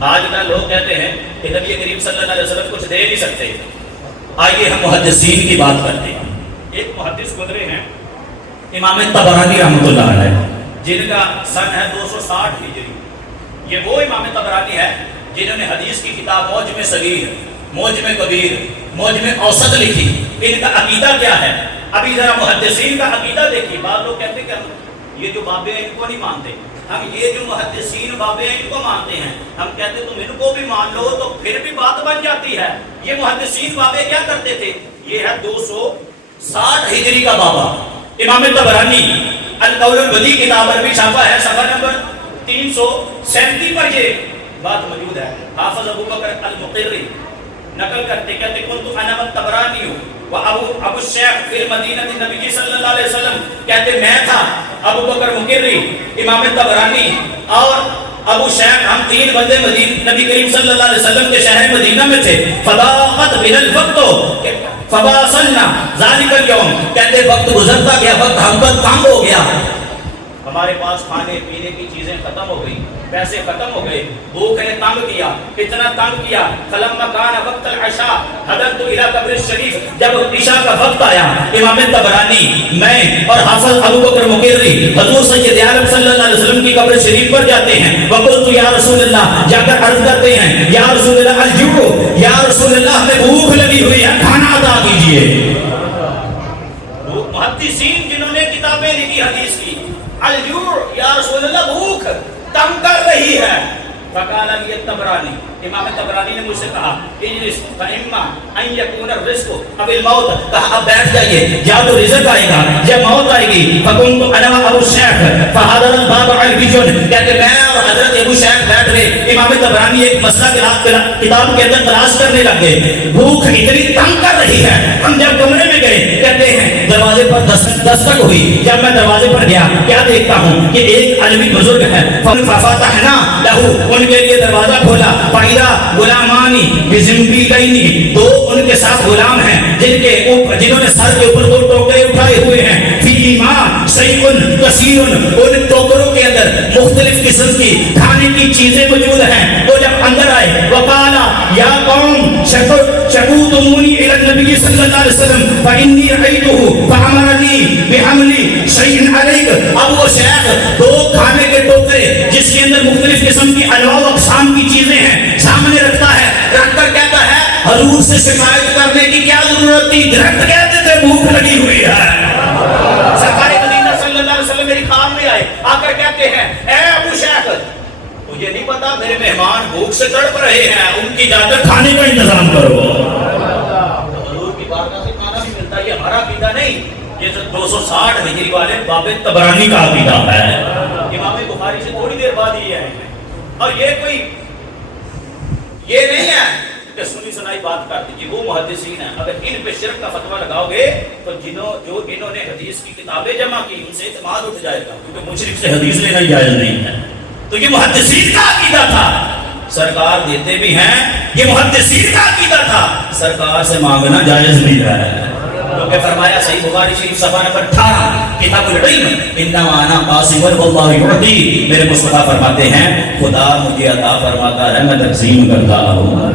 آج کل لوگ کہتے ہیں کہ نبی کریم صلی اللہ علیہ وسلم کچھ دے نہیں سکتے. آئیے ہم محدثین کی بات کرتے ہیں. ایک محدث گزرے ہیں امام طبرانی رحمۃ اللہ علیہ، جن کا سن ہے 260 ہجری. یہ وہ امام طبرانی ہے جنہوں نے حدیث کی کتاب معجم صغیر، معجم کبیر، معجم اوسط لکھی. ان کا عقیدہ کیا ہے؟ ابھی ذرا محدثین کا عقیدہ دیکھیے. بعض لوگ کہتے ہیں کہ یہ جو بابے ہیں ان کو نہیں مانتے، ہم یہ جو محدثین بابے ہیں ان کو مانتے ہیں. ہم کہتے تم ان کو بھی مان لو تو پھر بھی بات بن جاتی ہے. یہ محدثین بابے کیا کرتے تھے؟ یہ ہے 260 ہجری کا بابا امام طبرانی. القول البدیع کتاب پر بھی چھاپا ہے، صفحہ نمبر 337 پر یہ بات موجود ہے. حافظ ابو بکر المقری نقل کرتے کہتے کنت انا والطبرانی و ابو الشیخ فی المدینہ نبی صلی اللہ علیہ وسلم. کہتے میں تھا، ابو بکر مقری، امام طبرانی اور ابو شیخ، ہم تین بندے نبی کریم صلی اللہ علیہ وسلم کے شہر مدینہ میں تھے. فضاقت بنا الوقت فواصلنا ذلك اليوم. کہتے وقت گزرتا گیا، وقت ہم پر تنگ ہو گیا، ہمارے پاس کھانے پینے کی چیزیں ختم ہو گئی، پیسے ختم ہو گئے، بھوک نے تنگ کیا، اتنا تنگ کیا. فلما کان وقت العشاء حضرت الى قبر الشریف. جب عشاء کا وقت آیا، امام طبرانی، میں اور حافظ ابو بکر مقری حضور سید عالم صلی اللہ علیہ وسلم کی قبر شریف پر جاتے ہیں. وقلت یا رسول اللہ، جا کر عرض کرتے ہیں یا رسول اللہ الجوع، یا رسول اللہ ہمیں بھوک لگی ہوئی ہے، کھانا عطا کیجیے. محدثین جنہوں نے کتابیں لکھی حدیث کی، الجوع یا رسول اللہ بھوک تنگ کر رہی ہے. فقال علی الطبرانی، امام طبرانی نے مجھ سے کہا اجلس فاما ان یکون الرزق اب الموت. کہا اب بیٹھ جائیے، یا تو رزق آئے گا یا موت آئے گی. فکنت انا ابو الشیخ فحضر الباب البجن. کہتے میں اور حضرت ابو شیخ بیٹھ گئے. امام طبرانی ایک مسئلہ کتاب کے اندر تلاش کرنے لگ گئے. بھوک اتنی تنگ کر رہی ہے. ہم جب کمرے میں گئے، کہتے ہیں دروازے پر دستک ہوئی. جب میں دروازے پر گیا، کیا دیکھتا ہوں کہ ایک علوی بزرگ ہے. ففتحنا لہو، ان کے لیے دروازہ کھولا. فإذا غلامانی بزنبیلین، دو ان کے ساتھ غلام ہیں جنہوں نے سر کے اوپر دو ٹوکرے اٹھائے ہوئے ہیں. فیما شیء کثیر، ان ٹوکروں کے اندر مختلف قسم کی کھانے کی چیزیں موجود ہیں. وہ جب اندر آئے، وقال یا قوم شکوتمونی الی النبی صلی اللہ علیہ وسلم فإنی رأیتہ فأمرنی بحمل شیء علیک. اب وہ شیخ دو کھانے کے ٹوکرے جس کے اندر مختلف قسم کی انواع و اقسام کی چیزیں ہیں سامنے رکھتا ہے. رکھ کر کہتا ہے حضور سے شکایت کرنے کی کیا ضرورت تھی، ڈائریکٹ کہتے تھے بھوک لگی ہوئی ہے. سرکار مدینہ صلی اللہ علیہ وسلم میری خواب میں آئے، آ کر کہتے ہیں اے ابو شیخ، مجھے نہیں پتا میرے مہمان بھوک سے تڑپ رہے ہیں، ان کی جا کر کھانے کا انتظام کرو. حضور کی بارگاہ سے کھانا بھی ملتا ہے. یہ ہمارا عقیدہ نہیں، یہ 260 ہجری والے باب طبرانی کا عقیدہ ہے. امام بخاری سے تھوڑی دیر بعد یہ ہے. اور یہ کوئی یہ نہیں ہے کہ سنی سنائی بات کر دیجیے. وہ محدثین ہیں، اگر ان پہ شرک کا فتویٰ لگاؤ گے تو جو انہوں نے حدیث کی کتابیں جمع کی ان سے اعتماد اٹھ جائے گا، کیونکہ مشرک سے حدیث لینا جائز نہیں ہے. تو یہ محدثین کا عقیدہ تھا. سرکار دیتے بھی ہیں، یہ محدثین کا عقیدہ تھا. سرکار سے مانگنا جائز نہیں ہے. کیونکہ فرمایا صحیح بخاری شریف صفحہ نمبر 18 کتاب العلم انما انا قاسم واللہ یعطی. میرے مصطفیٰ فرماتے ہیں خدا مجھے عطا فرماتا ہے، میں تقسیم کرتا ہوں.